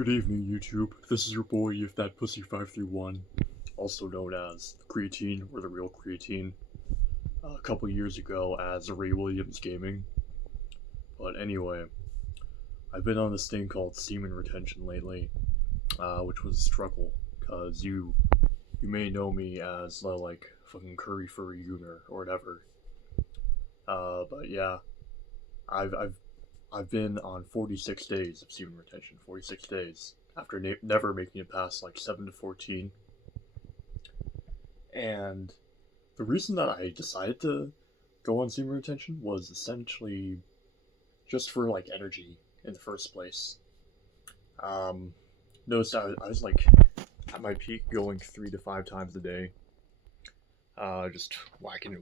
Good evening, YouTube. This is your boy, If That Pussy 531, also known as Creatine or the Real Creatine. A couple years ago as Ray Williams Gaming. But anyway, I've been on this thing called semen retention lately, which was a struggle, cause you may know me as like fucking curry furry gooner or whatever. But yeah, I've been on 46 days of semen retention. 46 days after never making it past like 7 to 14. And the reason that I decided to go on semen retention was essentially just for like energy in the first place. Noticed I was like at my peak going 3 to 5 times a day. Just whacking it.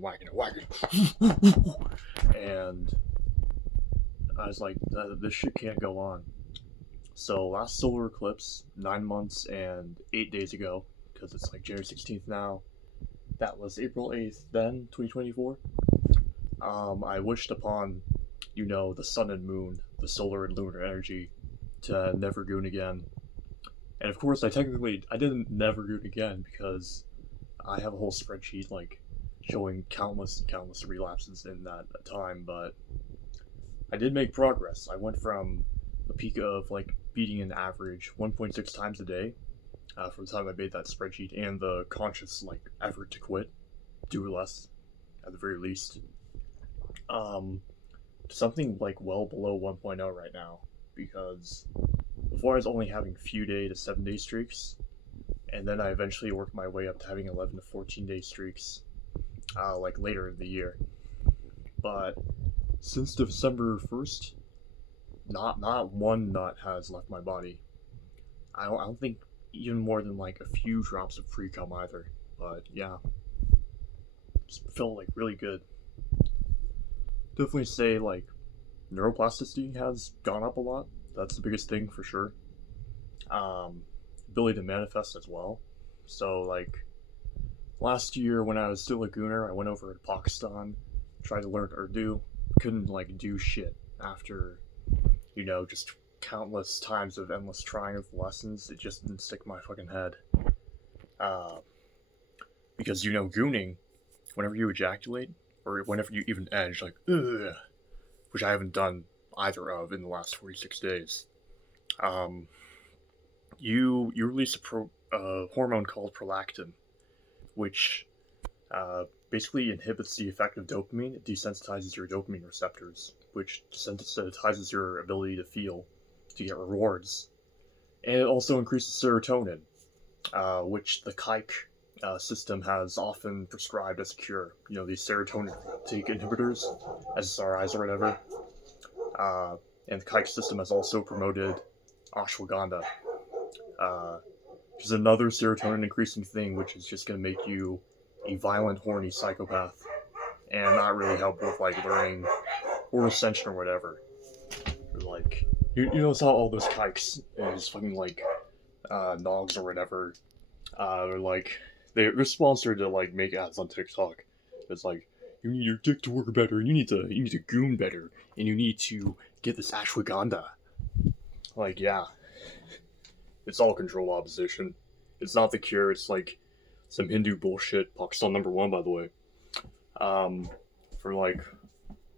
And I was like, this shit can't go on. So last solar eclipse, 9 months and 8 days ago, because it's like January 16th now, that was April 8th then, 2024, I wished upon, the sun and moon, the solar and lunar energy, to never goon again. And of course, I didn't never goon again, because I have a whole spreadsheet, like, showing countless relapses in that time, but I did make progress. I went from a peak of like beating an average 1.6 times a day from the time I made that spreadsheet and the conscious like effort to quit, do less at the very least, to something like well below 1.0 right now. Because before I was only having few day to 7 day streaks, and then I eventually worked my way up to having 11 to 14 day streaks, like later in the year. But since December 1st, not one nut has left my body. I don't think even more than like a few drops of pre-cum either. But yeah, just felt like really good. Definitely say like neuroplasticity has gone up a lot. That's the biggest thing for sure. Ability to manifest as well. So like last year when I was still a gooner, I went over to Pakistan, tried to learn Urdu. Couldn't like do shit after just countless times of endless trying of lessons. It just didn't stick in my fucking head, because gooning, whenever you ejaculate or whenever you even edge, like ugh, which I haven't done either of in the last 46 days, you release a hormone called prolactin, which basically inhibits the effect of dopamine. It desensitizes your dopamine receptors, which desensitizes your ability to feel, to get rewards. And it also increases serotonin, which the kike system has often prescribed as a cure. These serotonin uptake inhibitors, SSRIs or whatever. And the kike system has also promoted ashwagandha, which is another serotonin increasing thing, which is just going to make you a violent, horny psychopath, and not really help with like learning or ascension or whatever. Or, like you notice how all those kikes is fucking like nogs or whatever, they're like they're sponsored to like make ads on TikTok. It's like you need your dick to work better, and you need to goon better, and you need to get this ashwagandha. Like yeah, it's all control opposition. It's not the cure. It's like some Hindu bullshit. Pakistan #1, by the way. For like,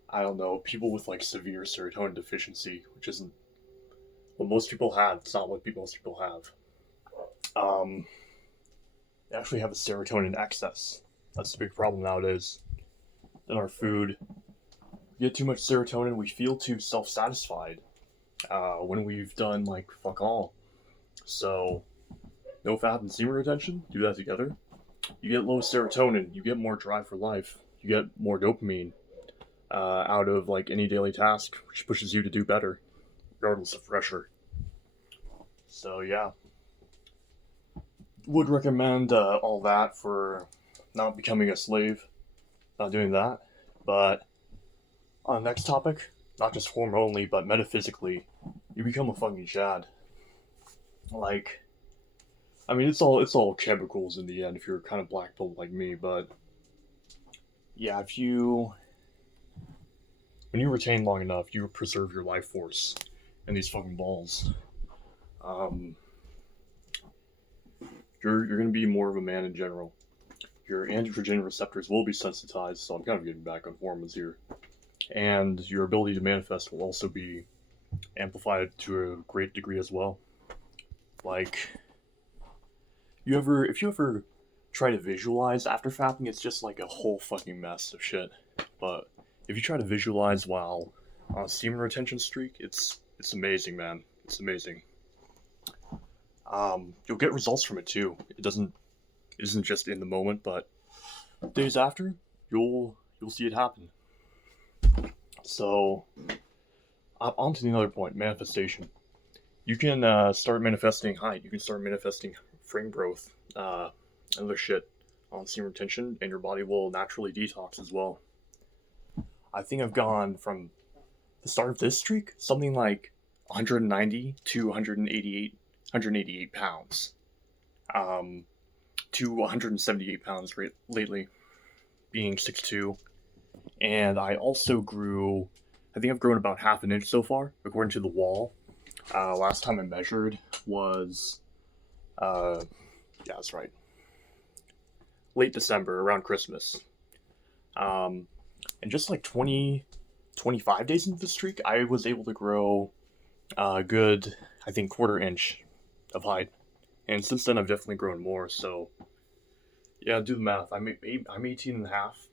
I don't know, people with like severe serotonin deficiency, which isn't what most people have. It's not what most people have. They actually have a serotonin excess. That's the big problem nowadays. In our food, we get too much serotonin. We feel too self-satisfied when we've done like fuck all. So, nofap and semen retention, do that together. You get low serotonin, you get more drive for life, you get more dopamine out of like any daily task, which pushes you to do better, regardless of pressure. So yeah, would recommend all that for not becoming a slave, not doing that. But on the next topic, not just hormonally, but metaphysically, you become a fucking Chad. Like, I mean, it's all chemicals in the end if you're kind of blackpill like me, but yeah, when you retain long enough, you preserve your life force in these fucking balls. You're going to be more of a man in general. Your androgen receptors will be sensitized, so I'm kind of getting back on hormones here. And your ability to manifest will also be amplified to a great degree as well. Like, if you ever try to visualize after fapping, it's just like a whole fucking mess of shit. But if you try to visualize while on a semen retention streak, it's amazing, man. It's amazing. You'll get results from it too. It isn't just in the moment, but days after, you'll see it happen. So, on to the other point, manifestation. You can start manifesting height. You can start manifesting frame growth, and other shit on semen retention, and your body will naturally detox as well. I think I've gone from the start of this streak, something like 190 to 188 pounds, to 178 pounds lately, being 6'2", and I also grew. I think I've grown about half an inch so far, according to the wall. Last time I measured was, yeah, that's right, late December, around Christmas. And just like 25 days into the streak, I was able to grow a good, I think, quarter inch of height. And since then, I've definitely grown more, so yeah, do the math. I'm 18 and a half.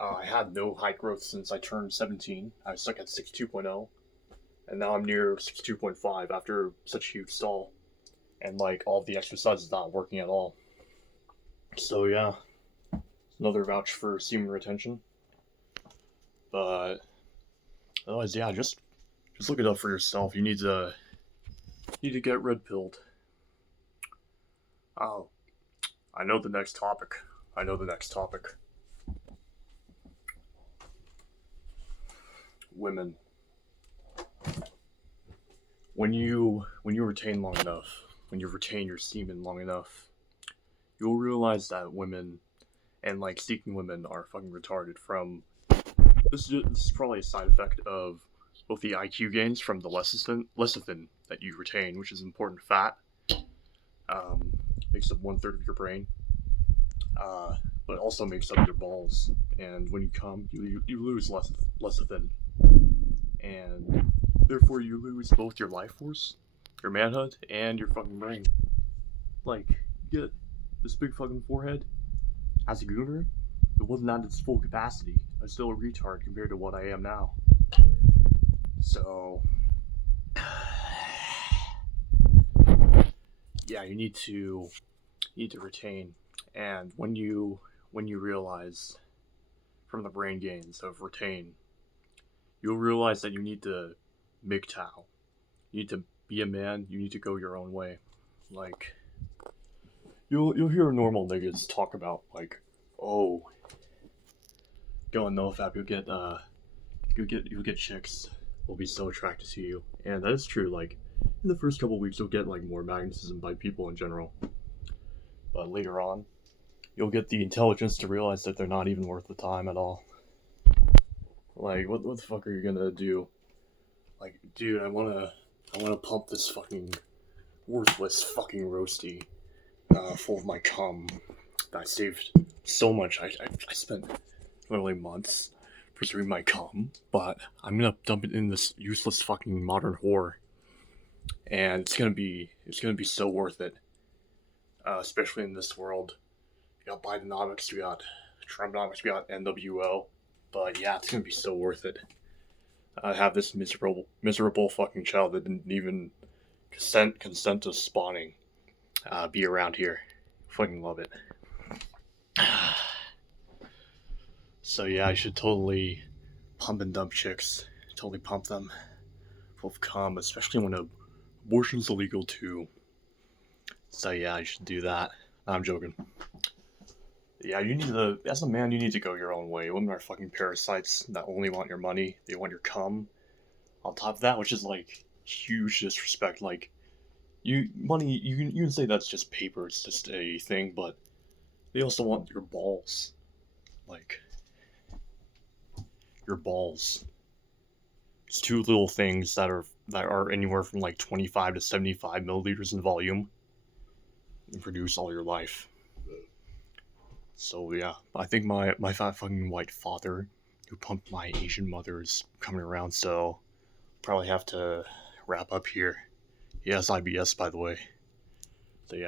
I had no height growth since I turned 17. I was stuck at 6'2.0, and now I'm near 6'2.5 after such a huge stall. And like, all the exercise is not working at all. So yeah, another vouch for semen retention. But otherwise, yeah, just look it up for yourself. You need to get red pilled. Oh, I know the next topic. Women. When you retain long enough, when you retain your semen long enough, you'll realize that women, and like seeking women, are fucking retarded. From this is probably a side effect of both the IQ gains from the lecithin that you retain, which is important fat, makes up 1/3 of your brain, but also makes up your balls. And when you come, you lose lecithin, and therefore you lose both your life force, your manhood, and your fucking brain. Like, you get this big fucking forehead. As a gooner, it wasn't at its full capacity. I was still a retard compared to what I am now. So, yeah, you need to retain. And when you realize from the brain gains of retain, you'll realize that you need to MGTOW. You need to be a man. You need to go your own way. Like, you'll hear normal niggas talk about, like, oh, go on nofap, you'll get chicks will be so attracted to you. And that is true. Like, in the first couple weeks, you'll get like more magnetism by people in general, but later on, you'll get the intelligence to realize that they're not even worth the time at all. Like, what the fuck are you gonna do? Like, dude, I wanna pump this fucking worthless fucking roasty full of my cum that I saved so much. I spent literally months preserving my cum, but I'm gonna dump it in this useless fucking modern whore, and it's gonna be so worth it. Especially in this world, we got Bidenomics, we got Trumponomics, we got NWO, but yeah, it's gonna be so worth it. I have this miserable fucking child that didn't even consent to spawning be around here. Fucking love it. So yeah, I should totally pump and dump chicks. Totally pump them full of cum, especially when abortion's illegal too. So yeah, I should do that. No, I'm joking. Yeah, as a man, you need to go your own way. Women are fucking parasites that only want your money. They want your cum. On top of that, which is like huge disrespect. Like, you can say that's just paper. It's just a thing, but they also want your balls. Like, your balls. It's two little things that are that are anywhere from like 25 to 75 milliliters in volume and produce all your life. So yeah, I think my fat fucking white father who pumped my Asian mother is coming around, so probably have to wrap up here. He has IBS, by the way.